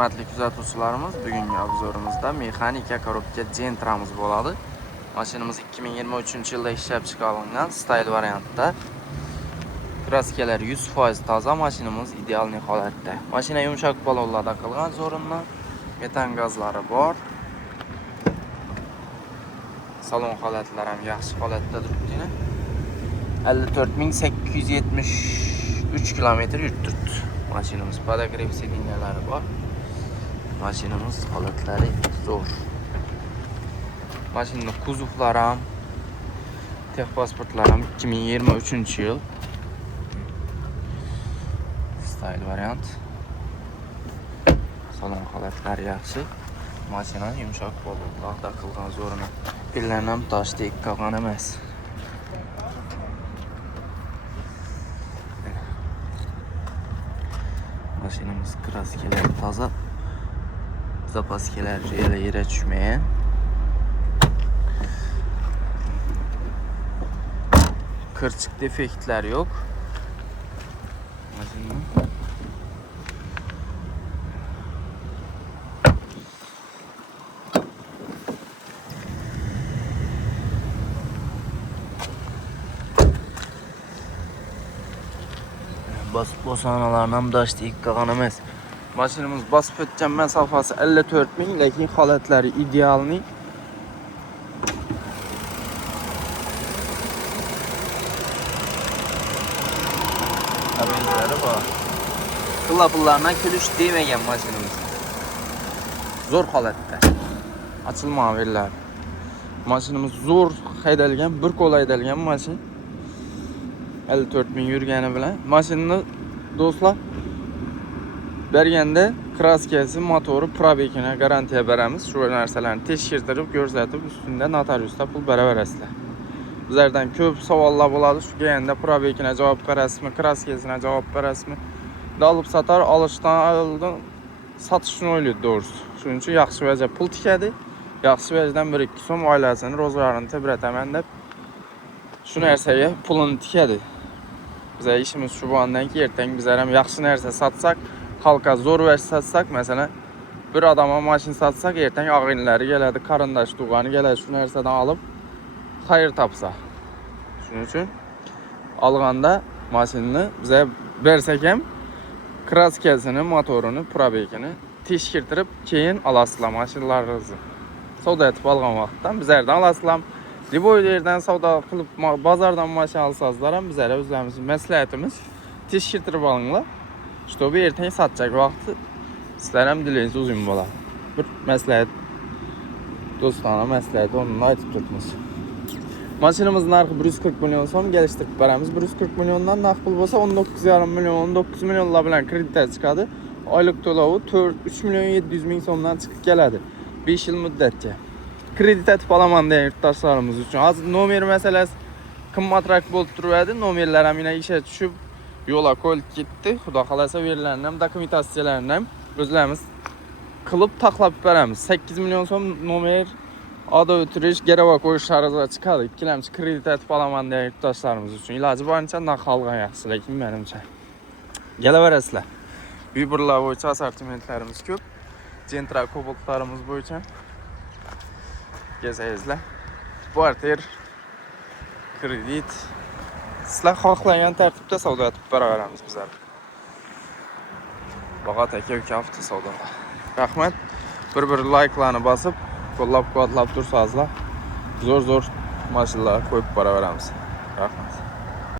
Hurmatli kuzatuvchilarimiz, bugungi obzorumizda mexanika korobka Gentra'miz bo'ladi. Mashinamiz 2023-yilda ishlab chiqarilgan style variantda. Kraskalar 100% toza, mashinamiz ideal holatda. Mashina yumshoq polvonlarda qilgan zo'rinni, metan gazlari bor. Salon holatlari ham yaxshi holatda turibdi. 54.873 kilometr yuribdi. Mashinamiz podogrev sidinalari bor. Mashinamiz holatlari zo'r. Mashinaning kuzovlari ham, texpasportlari ham 2023-yil. Style variant. Salon holatlari yaxshi. Mashina yumshoq polvonlarda qilgan zo'rini. Pillarni ham toshdek qolgan emas. Mashinamiz kraskalar toza. Zapaskalar yere tushmagan. Kırçık defektler yok. Mashina bosanalarni ham dashtlik qilgan emas. Mashinamiz bosib o'tgan masofasi 54.000, lekin holatlari idealni. Abezlari bor. Klaplardan kulish demagan mashinamiz. Zo'r holatda. Ochilmagan verlar. Mashinamiz zo'r haydalgan, bir qo'l haydalgan mashina. 54.000 yurgani bilan mashinani do'stlar berganda kraskasi, motori, probegini garantiya beramiz. Shu narsalarni tekshirtirib, ko'rsatib, ustunda notariusda pul beraverasizlar. Bizlardan ko'p savollar bo'ladi. Shu endi probegini javob berasizmi, kraskasini javob berasizmi? Olib satar, olishdan oldin sotishni o'ylaydi doğrusu. Shuning uchun yaxshi vaja pul tikadi. Yaxshi vajadan 1-2 so'm oilasini, ro'zg'orini tebrataman deb shu narsaga pulini tikadi. Bizlar ishimiz shu bo'landan keyin ertaga bizlar ham yaxshi narsa satsak, xalqqa zo'r vaj satsak, masalan, bir odamga mashina satsak, ertaga og'inlari keladi, qarindosh tug'ani keladi, shu narsadan olib xayr topsa. Shuning uchun olganda mashinani bizga bersak ham kraskasini, motorini, probegini tekshirtirib keyin olasizlar mashinalaringizni. Savdo etib olgan vaqtdan bizlardan olasizlar. Liboy yerdan savdo qilib bozordan mashina olsangizlar ham bizlar o'zlarimizning maslahatimiz tekshirtirib olinglar. Чтобы ertaga sotjak vaqti sizlar ham dilingiz uzun bo'ladi. Bir maslahat, do'stona maslahat onu aytib ketmiz. Mashinamiz narxi 140 million so'm kelishtirib beramiz. 140 milliondan naqd pul bo'lsa 19,5 million, 19 millionlar bilan kreditga chiqadi. Oylik to'lovi 3 million 700 ming so'mdan chiqib keladi. 5 yil muddatga. Kredit etib olaman degan yurtdoshlarimiz uchun. Hozir nomer masalasi qimmatroq bo'lib turadi. Nomerlar ham yana ishga tushib, yo'lga qo'yilib ketdi. Xudo xolasa verilarni ham, dokumentatsiyalarini ham o'zlarimiz qilib taqlab beramiz. 8 million so'm nomer Ada o'tirish, garava qo'yish shariga chiqadi. Ikkilamchi kredit etib olaman degan yurtdoshlarimiz uchun iloji boricha naqd olgan yaxshi, lekin menimcha kelaverasizlar. Buyurlar bo'yicha assortimentlarimiz ko'p. Gentra kobaltlarimiz bo'yicha gezayizlar. Kvartir, kredit sizlar xohlagan tartibda savdo etib beraveramiz bizlar. Bag'at aka avto savdo. Rahmat. Bir like'larni bosib qo'llab-quvvatlab tursangizlar, zo'r mashinalar qo'yib boraveramiz. Rahmat.